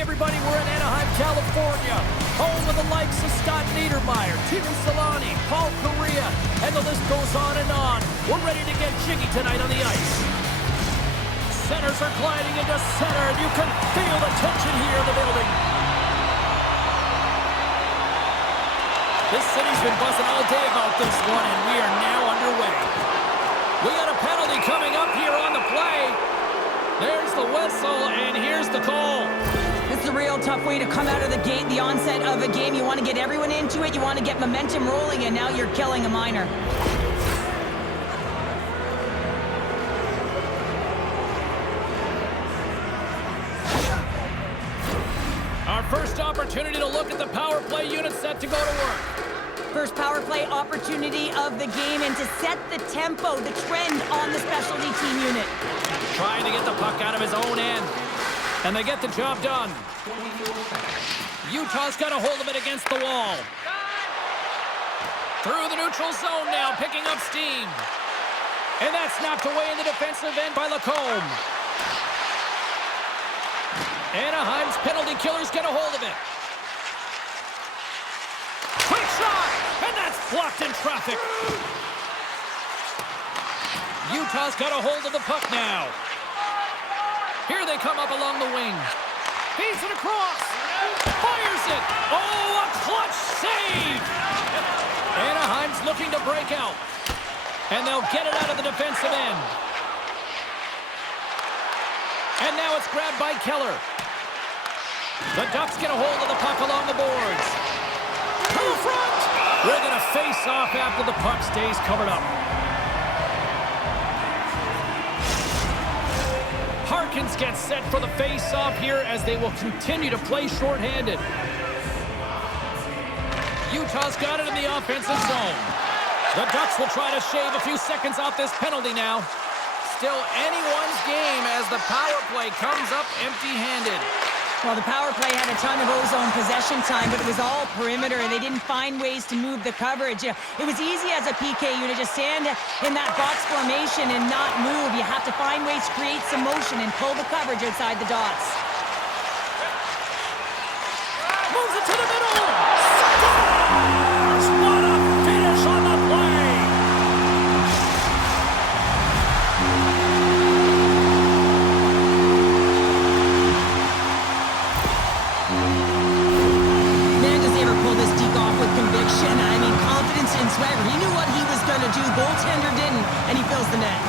everybody, we're in Anaheim, California, home of the likes of Scott Niedermayer, Timo Solani, Paul Kariya, and the list goes on and on. We're ready to get jiggy tonight on the ice. Centers are gliding into center, and you can feel the tension here in the building. This city's been buzzing all day about this one, and we are now underway. We got a penalty coming up here on the play. There's the whistle, and here's the call. It's a real tough way to come out of the gate, the onset of a game. You want to get everyone into it, you want to get momentum rolling, and now you're killing a minor. Our first opportunity to look at the power play unit set to go to work. First power play opportunity of the game, and to set the tempo, the trend on the specialty team unit. Trying to get the puck out of his own end. And they get the job done. Utah's got a hold of it against the wall. Through the neutral zone now, picking up steam. And that's knocked away in the defensive end by Lacombe. Anaheim's penalty killers get a hold of it. Quick shot! And that's blocked in traffic. Utah's got a hold of the puck now. Here they come up along the wing. Feeds it across. Fires it. Oh, a clutch save! Anaheim's looking to break out. And they'll get it out of the defensive end. And now it's grabbed by Keller. The Ducks get a hold of the puck along the boards. To the front! We're going to face off after the puck stays covered up. Harkins gets set for the face-off here as they will continue to play shorthanded. Utah's got it in the offensive zone. The Ducks will try to shave a few seconds off this penalty now. Still anyone's game as the power play comes up empty-handed. Well, the power play had a ton of ozone possession time, but it was all perimeter, and they didn't find ways to move the coverage. It was easy as a PK unit, just stand in that box formation and not move. You have to find ways to create some motion and pull the coverage outside the dots. Moves it to the middle! Scores! What a finish on the play! Conviction, I mean, confidence and swagger. He knew what he was going to do. Goaltender didn't, and he fills the net.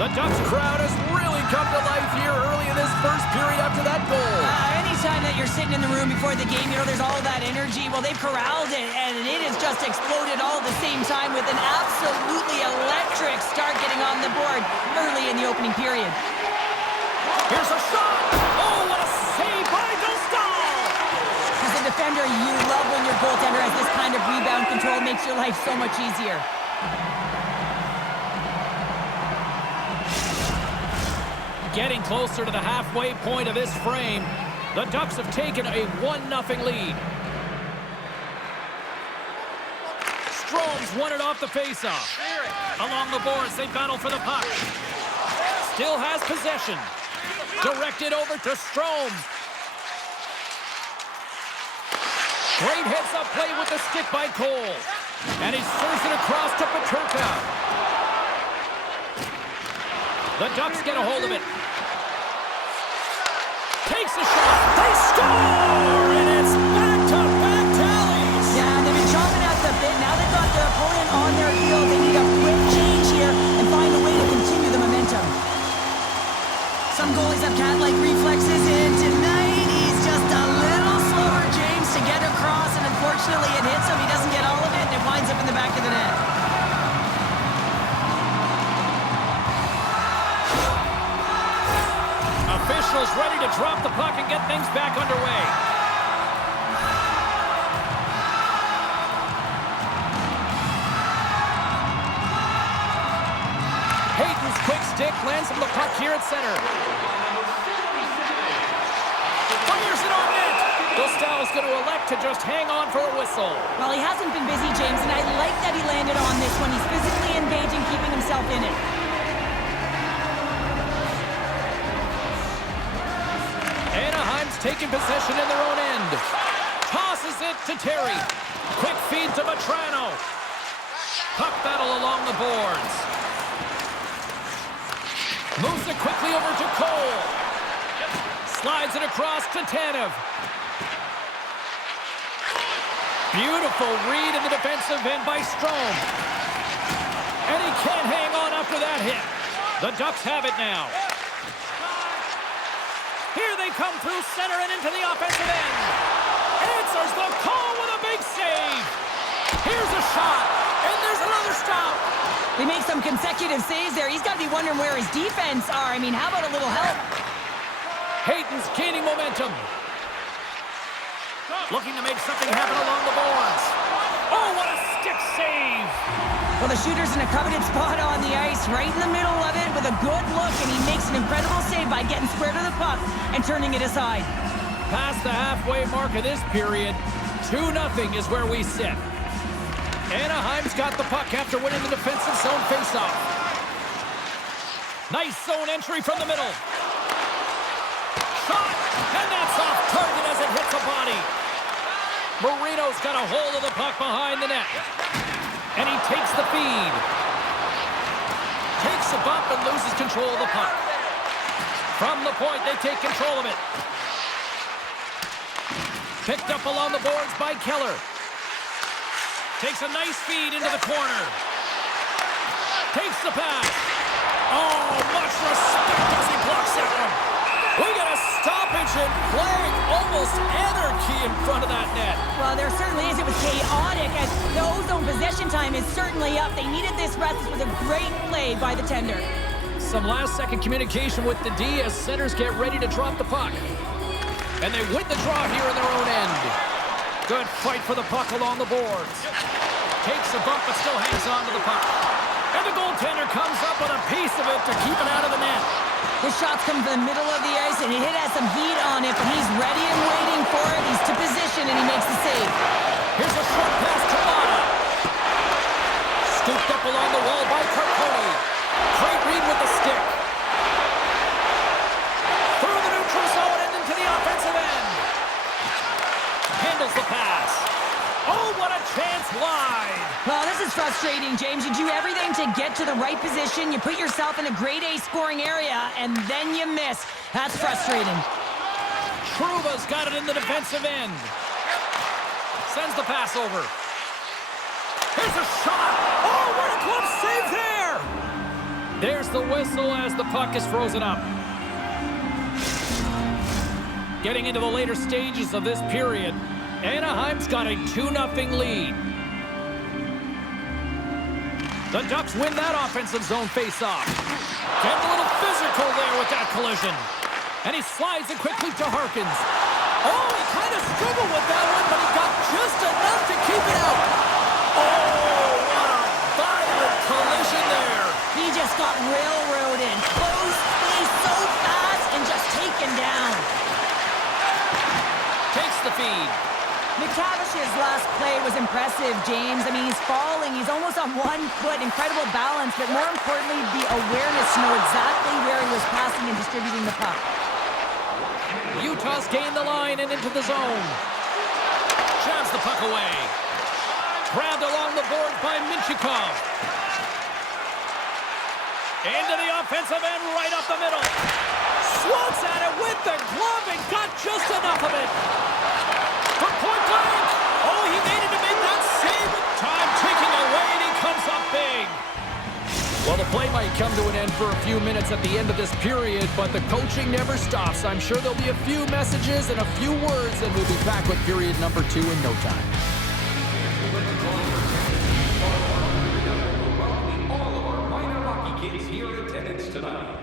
The Ducks crowd has really come to life here early in this first period after that goal. Anytime that you're sitting in the room before the game, you know, there's all that energy. Well, they've corralled it, and it has just exploded all at the same time with an absolutely electric start getting on the board early in the opening period. Here's a shot! Oh, what a save by Dostal! As a defender, you love when your goaltender has this kind of rebound control. It makes your life so much easier. Getting closer to the halfway point of this frame, the Ducks have taken a 1-0 lead. Strome's won it off the faceoff. Along the boards, they battle for the puck. Still has possession. Directed over to Strome. Great heads-up play with the stick by Cole. And he serves it across to Peterka. The Ducks get a hold of it. Takes a shot. They score! And it's back-to-back tallies. Yeah, they've been chomping at the bit. Now they've got their opponent on their heel. They need a quick change here and find a way to continue the momentum. Some goalies have cat-like reflexes, and tonight he's just a little slower, James, to get across, and unfortunately it hits him. He doesn't get all of it, and it winds up in the back of the net. Officials ready to drop the puck and get things back underway. Hayden's quick stick, lands him the puck here at center. Fires it on net. Dostal's going to elect to just hang on for a whistle. Well, he hasn't been busy, James, and I like that he landed on this one. He's physically engaging, keeping himself in it. Anaheim's taking possession in their own end. Tosses it to Terry. Quick feed to Vetrano. Puck battle along the boards. Moves it quickly over to Cole. Slides it across to Tanev. Beautiful read in the defensive end by Strome. And he can't hang on after that hit. The Ducks have it now. Here they come through center and into the offensive end. Answers the call with a big save. Here's a shot, and there's another stop. They make some consecutive saves there. He's got to be wondering where his defense are. I mean, how about a little help? Hayton's gaining momentum. Looking to make something happen along the boards. Oh, what a stick save. Well, the shooter's in a coveted spot on the ice, right in the middle of it with a good look, and he makes an incredible save by getting square to the puck and turning it aside. Past the halfway mark of this period, 2-0 is where we sit. Anaheim's got the puck after winning the defensive zone faceoff. Nice zone entry from the middle. Shot, and that's off target as it hits a body. Marino's got a hold of the puck behind the net. And he takes the feed. Takes a bump and loses control of the puck. From the point, they take control of it. Picked up along the boards by Keller. Takes a nice feed into the corner. Takes the pass. Oh, much respect as he blocks that one. We got a stoppage in play. Almost anarchy in front of that net. Well, there certainly is. It was chaotic, as the ozone possession time is certainly up. They needed this rest. This was a great play by the tender. Some last-second communication with the D as centers get ready to drop the puck. And they win the draw here in their own end. Good fight for the puck along the boards. Takes a bump, but still hangs on to the puck. And the goaltender comes up with a piece of it to keep it out of the net. His shots come from the middle of the ice, and he has some heat on it, but he's ready and waiting for it. He's to position, and he makes the save. Here's a short pass to Mata. Scooped up along the wall by Carcone. Great read with the stick. Through the neutral zone and into the offensive end. Handles the pass. Oh, what a chance wide. Well, this is frustrating, James. You do everything to get to the right position. You put yourself in a grade A scoring area, and then you miss. That's frustrating. Trouba's got it in the defensive end. Sends the pass over. Here's a shot. Oh, what a glove save there. There's the whistle as the puck is frozen up. Getting into the later stages of this period, Anaheim's got a 2-0 lead. The Ducks win that offensive zone face-off. Getting a little physical there with that collision. And he slides it quickly to Harkins. Oh, he kind of struggled with that one, but he got just enough to keep it out. Oh, what a violent collision there. He just got railroaded. Close space so fast and just taken down. Takes the feed. McTavish's last play was impressive, James. I mean, he's falling. He's almost on one foot. Incredible balance, but more importantly, the awareness to know exactly where he was passing and distributing the puck. Utah's gained the line and into the zone. Jabs the puck away. Grabbed along the board by Minchikov. Into the offensive end, right up the middle. Swats at it with the glove and got just enough of it. From point blank. Oh, he made it to make that save with time ticking away, and he comes up big. Well, the play might come to an end for a few minutes at the end of this period, but the coaching never stops. I'm sure there'll be a few messages and a few words, and we'll be back with period number 2 in no time. All of our minor hockey kids here in attendance tonight.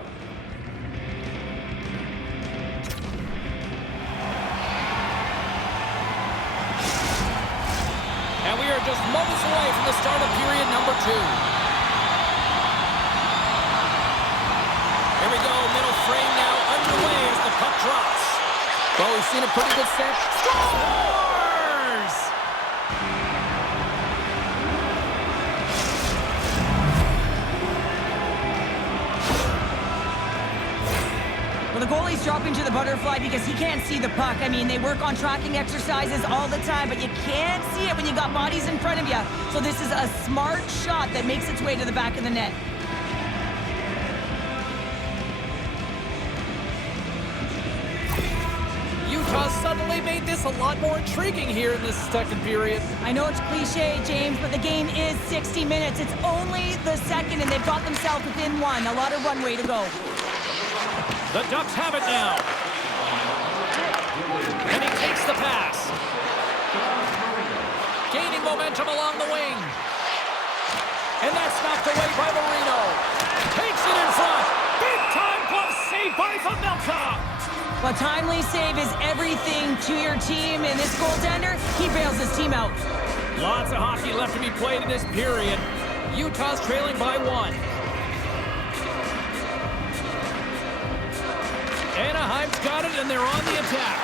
And we are just moments away from the start of period number 2. frame now underway as the puck drops. Well, we've seen a pretty good set. Scores! Well, the goalie's dropping to the butterfly because he can't see the puck. I mean, they work on tracking exercises all the time, but you can't see it when you got bodies in front of you. So this is a smart shot that makes its way to the back of the net. Utah suddenly made this a lot more intriguing here in this second period. I know it's cliche, James, but the game is 60 minutes. It's only the second, and they've got themselves within one. A lot of runway to go. The Ducks have it now. And he takes the pass. Gaining momentum along the wing. And that's knocked away by Marino. Takes it in front. Big time glove save by Vamelka. A timely save is everything to your team, and this goaltender, he bails his team out. Lots of hockey left to be played in this period. Utah's trailing by 1. Anaheim's got it, and they're on the attack.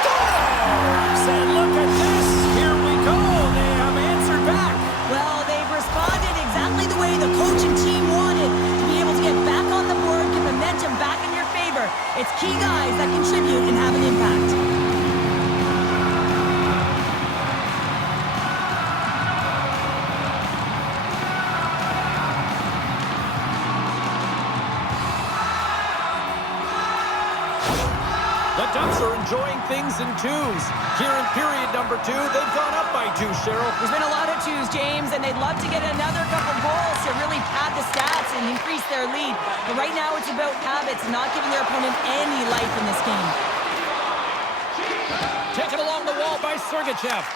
Scores! And look at this. Here we go. They have answered back. Well, they've responded exactly the way the coach and team wanted, to be able to get back on the board, get momentum back in your favor. It's key guys that contribute and have an impact. The Ducks are enjoying things in twos. Here in period number 2, they've gone up by 2, Cheryl. There's been a lot of twos, James, and they'd love to get another couple goals to really pad the stats and increase their lead. But right now it's about habits, not giving their opponent any life in this game. Taken along the wall by Sergachev.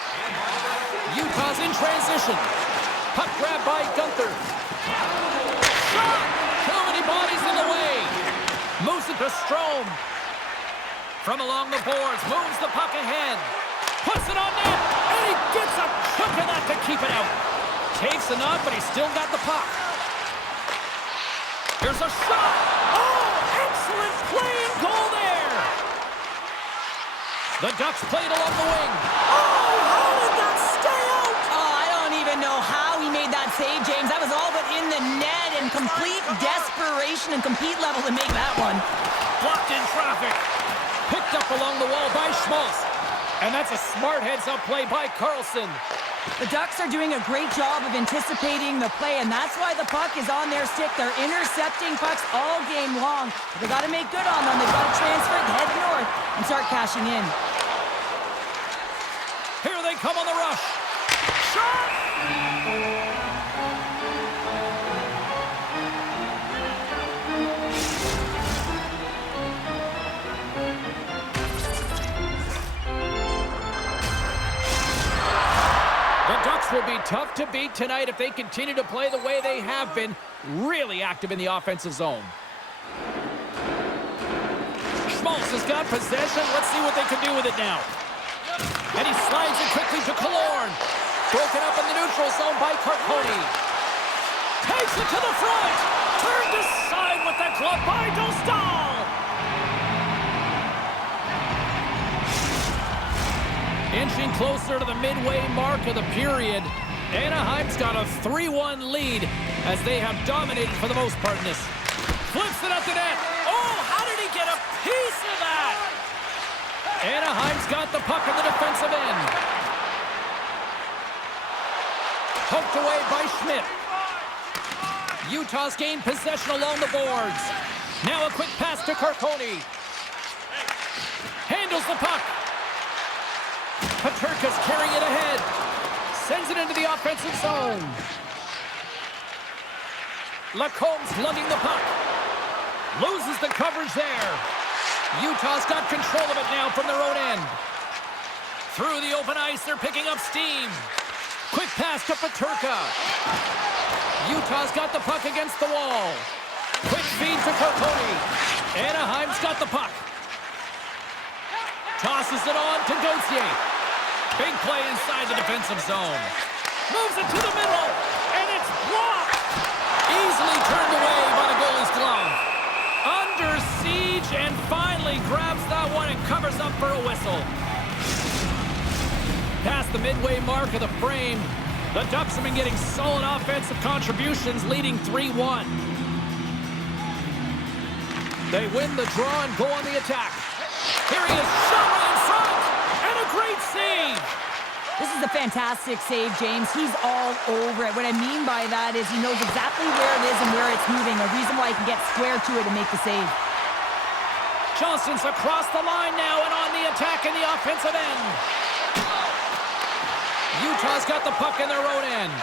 Utah's in transition. Puck grab by Gunther. Shot! Too many bodies in the way. Moves it to Strome. From along the boards, moves the puck ahead. Puts it on net, and he gets a chunk of that to keep it out. Takes the knock, but he's still got the puck. Here's a shot. Oh, excellent play and goal there. The Ducks played along the wing. Oh, how did that stay out? Oh, I don't even know how he made that save, James. That was all but in the net, and complete desperation and compete level to make that one. Blocked in traffic. Picked up along the wall by Schmaltz. And that's a smart heads-up play by Carlson. The Ducks are doing a great job of anticipating the play, and that's why the puck is on their stick. They're intercepting pucks all game long. They got to make good on them. They've got to transfer it, head north, and start cashing in. Here they come on the rush. Shot! Will be tough to beat tonight if they continue to play the way they have been, really active in the offensive zone. Schmaltz has got possession. Let's see what they can do with it now. And he slides it quickly to Killorn. Broken up in the neutral zone by Carcone. Takes it to the front. Turned aside with that glove by Dostal. Inching closer to the midway mark of the period. Anaheim's got a 3-1 lead as they have dominated for the most part in this. Flips it up the net. Oh, how did he get a piece of that? Anaheim's got the puck in the defensive end. Poked away by Schmidt. Utah's gained possession along the boards. Now a quick pass to Carcone. Handles the puck. Peterka's carrying it ahead. Sends it into the offensive zone. Lacomb's lugging the puck. Loses the coverage there. Utah's got control of it now from their own end. Through the open ice, they're picking up steam. Quick pass to Peterka. Utah's got the puck against the wall. Quick feed to Carcone. Anaheim's got the puck. Tosses it on to Gauthier. Big play inside the defensive zone. Moves it to the middle, and it's blocked. Easily turned away by the goalie's glove. Under one and covers up for a whistle. Past the midway mark of the frame, the Ducks have been getting solid offensive contributions, leading 3-1. They win the draw and go on the attack. Here he is, shot in front, and a great save. This is a fantastic save, James. He's all over it. What I mean by that is he knows exactly where it is and where it's moving, a reason why he can get square to it and make the save. Johnson's across the line now and on the attack in the offensive end. Utah's got the puck in their own end.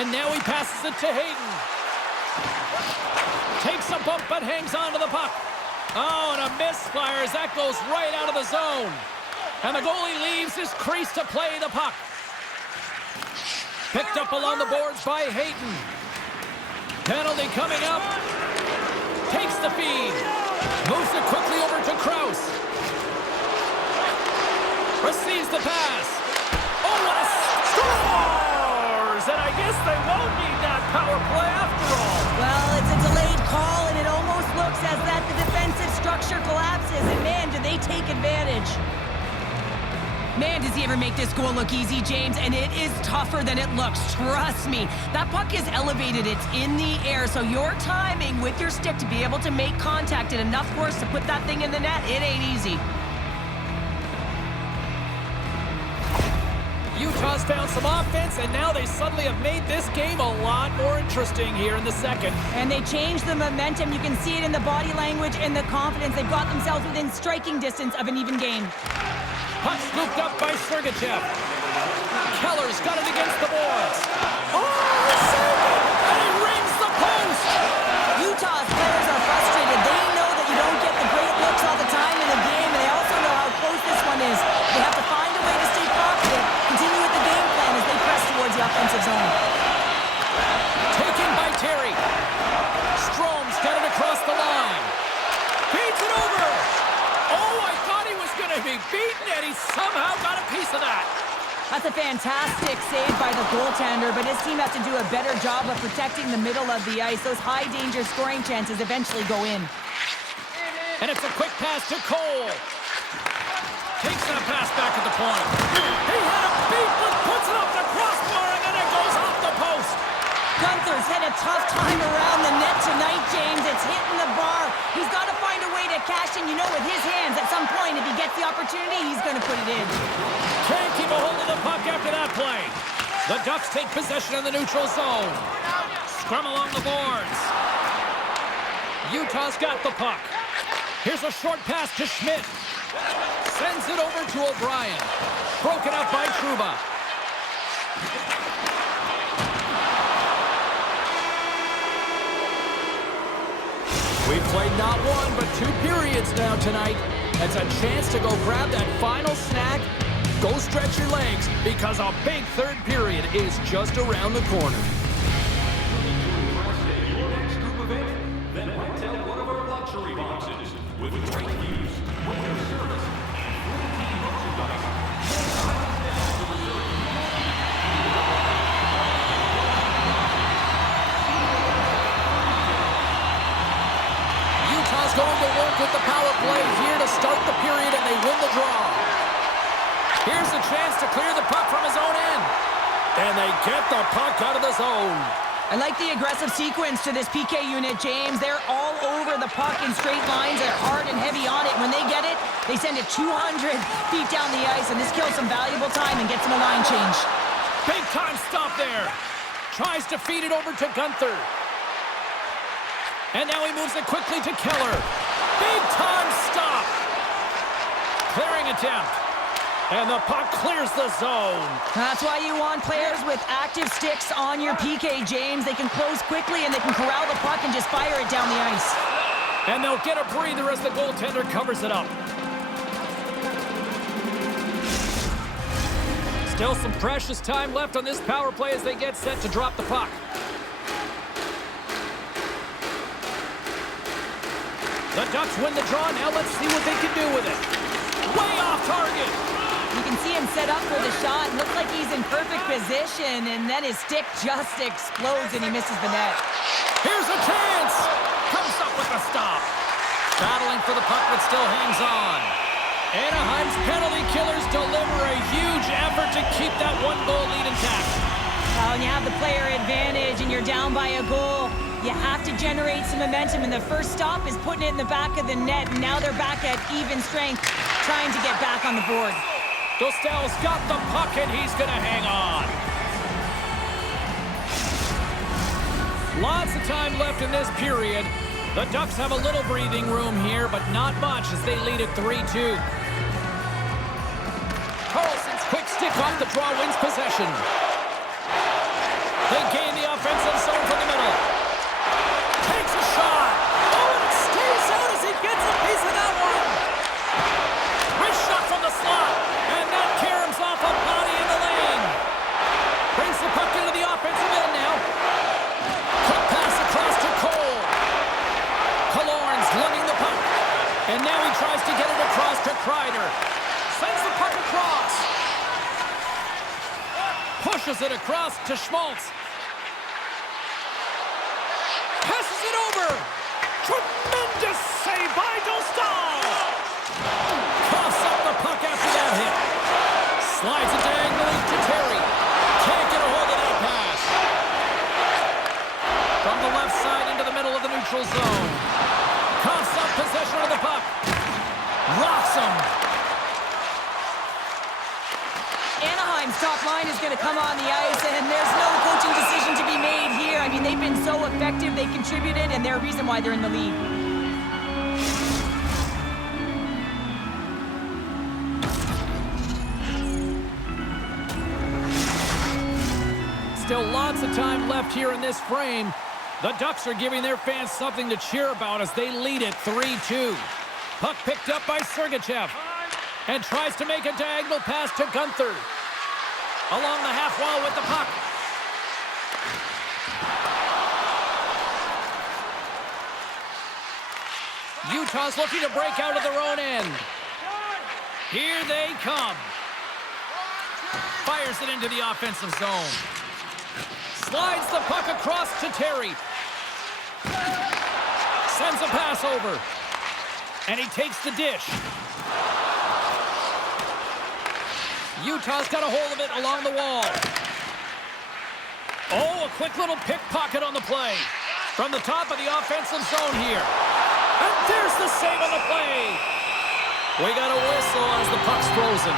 And now he passes it to Hayden. Takes a bump but hangs on to the puck. Oh, and a misfire as that goes right out of the zone. And the goalie leaves his crease to play the puck. Picked up along the boards by Hayden. Penalty coming up. Takes the feed. Moves it quickly over to Krause. Receives the pass. Oh, what a scores! And I guess they won't need that power play after all. Well, it's a delayed call, and it almost looks as that the defensive structure collapses. And man, do they take advantage. Man, does he ever make this goal look easy, James? And it is tougher than it looks. Trust me. That puck is elevated. It's in the air. So your timing with your stick to be able to make contact and enough force to put that thing in the net, it ain't easy. Utah's found some offense, and now they suddenly have made this game a lot more interesting here in the second. And they changed the momentum. You can see it in the body language and the confidence. They've got themselves within striking distance of an even game. Puck scooped up by Sergachev. Keller's got it against the boards. Oh, saved it! And he rings the post! Utah's players are frustrated. They know that you don't get the great looks all the time in the game, and they also know how close this one is. They have to find a way to stay confident, continue with the game plan as they press towards the offensive zone. Taken by Terry. Strome's got it across the line. Feeds it over! Oh, I thought he was going to be beaten, and he somehow got a piece of that. That's a fantastic save by the goaltender, but his team has to do a better job of protecting the middle of the ice. Those high-danger scoring chances eventually go in. And it's a quick pass to Cole. Takes that pass back at the point. He had a beat, but puts it up the crossbar, and then it goes off the post. Gunther's had a tough time around the net tonight, James. It's hitting the bar. He's got to find a way to cash in. You know, with his hands, at some point, if he gets the opportunity, he's going to put it in. Can't keep a hold of the puck after that play. The Ducks take possession in the neutral zone. Scrum along the boards. Utah's got the puck. Here's a short pass to Schmidt. Sends it over to O'Brien. Broken up by Trouba. We've played not one, but 2 periods now tonight. It's a chance to go grab that final snack. Go stretch your legs, because a big third period is just around the corner. Your next group event? Then rent out one of our luxury boxes with great views, winter service, and 14 merchandise. Utah's going to work with the power play here to start the period, and they win the draw. Here's a chance to clear the puck from his own end. And they get the puck out of the zone. I like the aggressive sequence to this PK unit, James. They're all over the puck in straight lines. They're hard and heavy on it. When they get it, they send it 200 feet down the ice, and this kills some valuable time and gets them a line change. Big time stop there. Tries to feed it over to Gunther. And now he moves it quickly to Keller. Big time stop. Clearing attempt. And the puck clears the zone. That's why you want players with active sticks on your PK, James. They can close quickly and they can corral the puck and just fire it down the ice. And they'll get a breather as the goaltender covers it up. Still some precious time left on this power play as they get set to drop the puck. The Ducks win the draw. Now let's see what they can do with it. Way off target. You can see him set up for the shot. Looks like he's in perfect position, and then his stick just explodes and he misses the net. Here's a chance. Comes up with a stop. Battling for the puck, but still hangs on. Anaheim's penalty killers deliver a huge effort to keep that one-goal lead intact. Well, when you have the player advantage and you're down by a goal, you have to generate some momentum, and the first stop is putting it in the back of the net, and now they're back at even strength, trying to get back on the board. Dostal's got the puck, and he's going to hang on. Lots of time left in this period. The Ducks have a little breathing room here, but not much as they lead at 3-2. Carlson's quick stick off the draw wins possession. They gain the offensive zone from the middle. Takes a shot. Oh, and it stays out as he gets a piece of that one. Wrist shot from the slot. And that caroms off a body in the lane. Brings the puck into the offensive end now. Quick pass across to Cole. Killorn's lugging the puck. And now he tries to get it across to Kreider. Sends the puck across. Pushes it across to Schmaltz. Passes it over. Tremendous save by Dostal. Coughs up the puck after that hit. Slides it diagonally to Terry. Can't get a hold of that pass. From the left side into the middle of the neutral zone. Coughs up possession of the puck. Rocks him. Anaheim's top line is going to come on the ice, and there's no coaching decision to be made here. I mean, they've been so effective, they contributed, and they're a reason why they're in the lead. Still lots of time left here in this frame. The Ducks are giving their fans something to cheer about as they lead it 3-2. Puck picked up by Sergachev. And tries to make a diagonal pass to Gunther. Along the half wall with the puck. Utah's looking to break out of their own end. Here they come. Fires it into the offensive zone. Slides the puck across to Terry. Sends a pass over. And he takes the dish. Utah's got a hold of it along the wall. Oh, a quick little pickpocket on the play. From the top of the offensive zone here. And there's the save on the play. We got a whistle as the puck's frozen.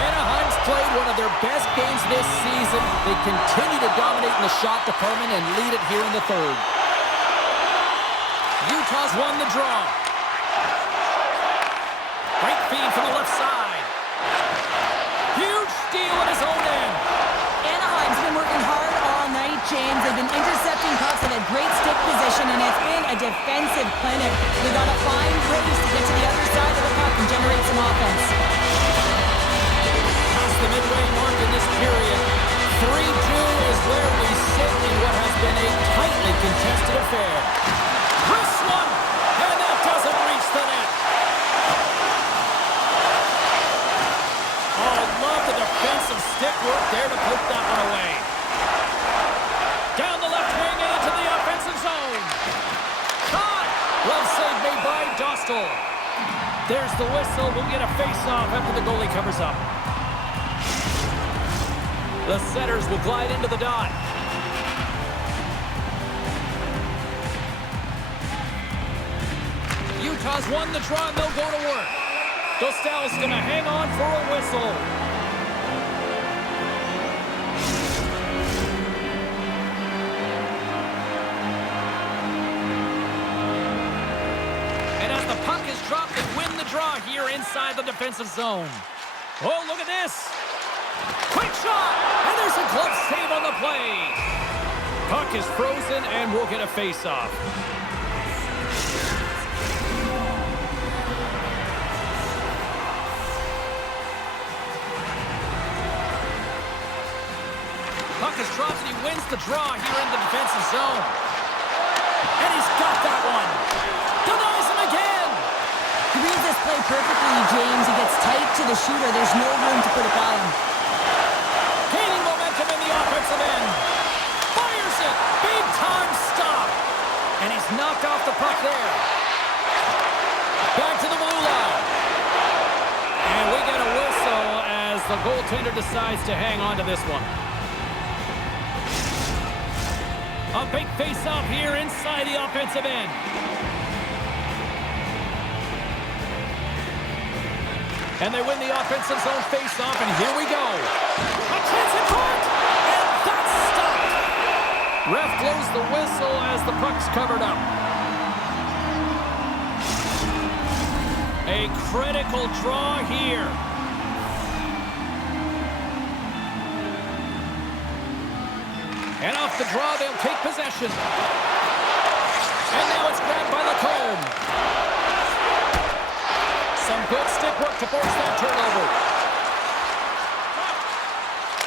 Anaheim's played one of their best games this season. They continue to dominate in the shot department and lead it here in the third. Utah's won the draw. Great feed from the left side. Huge steal at his own end. Anaheim's been working hard all night, James. They've been intercepting pucks and had great stick position, and it's been a defensive clinic. They got to find ways to get to the other side of the puck and generate some offense. Past the midway mark in this period, 3-2 is where we sit in what has been a tightly contested affair. Chris one, and that doesn't reach the net. The defensive stick work there to put that one away. Down the left wing and into the offensive zone. Shot! Glove save made by Dostal. There's the whistle. We'll get a face-off after the goalie covers up. The setters will glide into the dot. Utah's won the draw and they'll go to work. Dostal's going to hang on for a whistle. Dropped and win the draw here inside the defensive zone. Oh, look at this. Quick shot, and there's a glove save on the play. Puck is frozen, and we'll get a face-off. Puck is dropped, and he wins the draw here in the defensive zone. And he's got that one. Denies him again. He reads this play perfectly, James. He gets tight to the shooter. There's no room to put it by him. Gaining momentum in the offensive end. Fires it. Big time stop. off the puck there. Back to the blue line. And we get a whistle as the goaltender decides to hang on to this one. A big face-off here inside the offensive end. And they win the offensive zone face-off, and here we go. A chance in front, and that's stopped. Ref blows the whistle as the puck's covered up. A critical draw here. And off the draw, they'll take possession. And now it's grabbed by Lacombe. Some good stick work to force that turnover.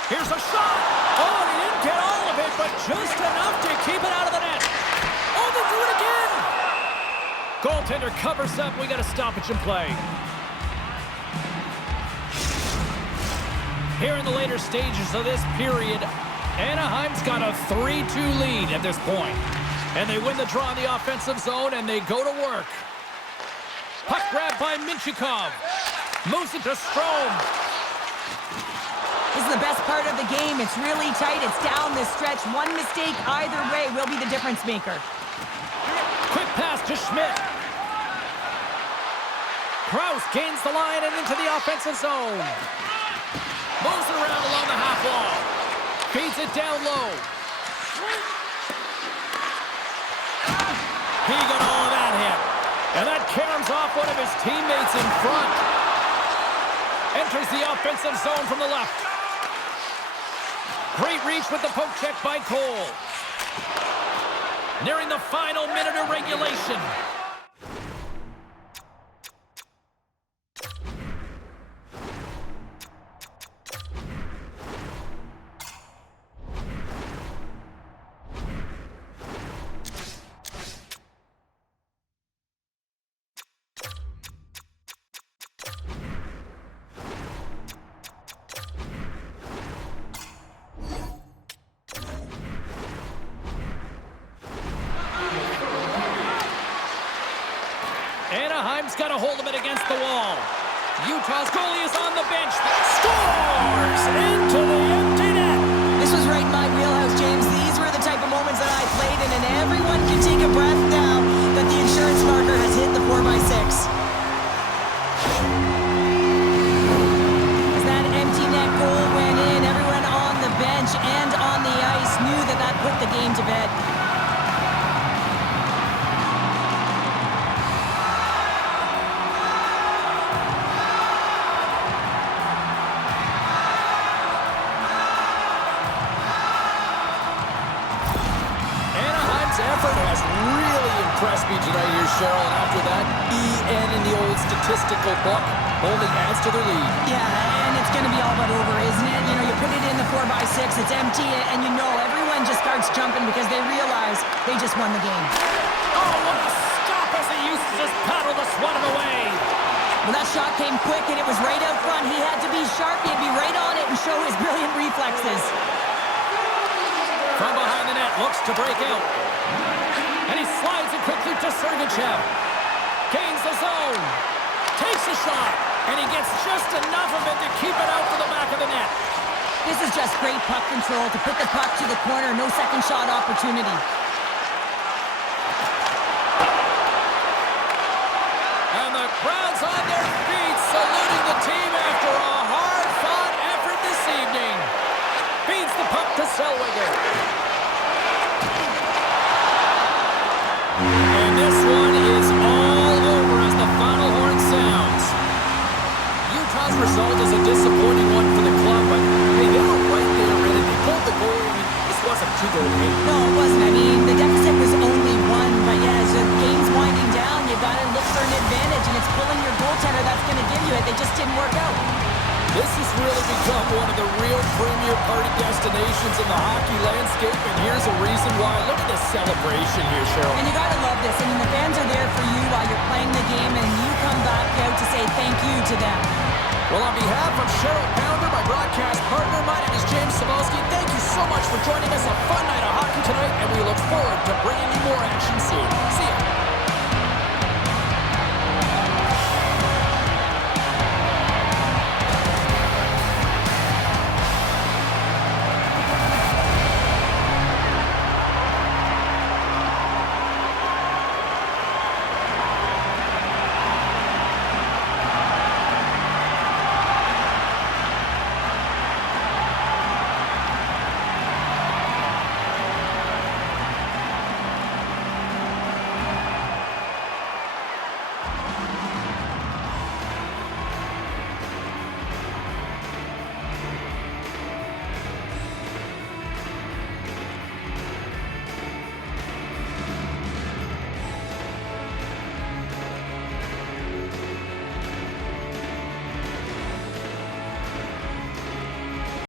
Here's a shot. Oh, he didn't get all of it, but just enough to keep it out of the net. Oh, they do it again. Goaltender covers up. We got a stoppage in play. Here in the later stages of this period, Anaheim's got a 3-2 lead at this point. And they win the draw in the offensive zone, and they go to work. Puck grab by Minchikov. Moves it to Strome. This is the best part of the game. It's really tight. It's down the stretch. One mistake either way will be the difference maker. Quick pass to Schmidt. Krause gains the line and into the offensive zone. Moves it around along the half wall. Feeds it down low. He got all of that hit. And that caroms off one of his teammates in front. Enters the offensive zone from the left. Great reach with the poke check by Cole. Nearing the final minute of regulation. Anaheim's got a hold of it against the wall. Utah's goalie is on the bench. Scores into the empty net. This was right in my wheelhouse, James. These were the type of moments that I played in, and everyone can take a breath now that the insurance marker has hit the 4x6. As that empty net goal went in, everyone on the bench and on the ice knew that that put the game to bed. Effort has really impressed me tonight here, Cheryl, and after that, EN in the old statistical book only adds to their lead. Yeah, and it's going to be all but over, isn't it? You know, you put it in the 4x6, it's empty, and you know everyone just starts jumping because they realize they just won the game. Oh, what a stop as he used to just paddle the sweat away. Well, that shot came quick, and it was right out front. He had to be sharp, he had to be right on it and show his brilliant reflexes. From behind the net, looks to break out. And he slides it quickly to Sergachev. Gains the zone. Takes a shot. And he gets just enough of it to keep it out to the back of the net. This is just great puck control to put the puck to the corner. No second shot opportunity. And the crowd's on their feet, saluting the team after a hard-fought effort this evening. Feeds the puck to Zellweger. And this one is all over as the final horn sounds. Utah's result is a disappointing one for the club, but hey, they were right there ready. They pulled the goal. I mean, this wasn't a two-goal game. No, it wasn't. I mean, the deficit was only one, but yeah, as the game's winding down, you got to look for an advantage, and it's pulling your goaltender that's going to give you it. They just didn't work out. This has really become one of the real premier party destinations in the hockey landscape, and here's a reason why. Look at the celebration here, Cheryl. And you got to love this. I mean, the fans are there for you while you're playing the game, and you come back out to say thank you to them. Well, on behalf of Cheryl Pounder, my broadcast partner, my name is James Cebulski. Thank you so much for joining us. A fun night of hockey tonight, and we look forward to bringing you more action soon. See ya.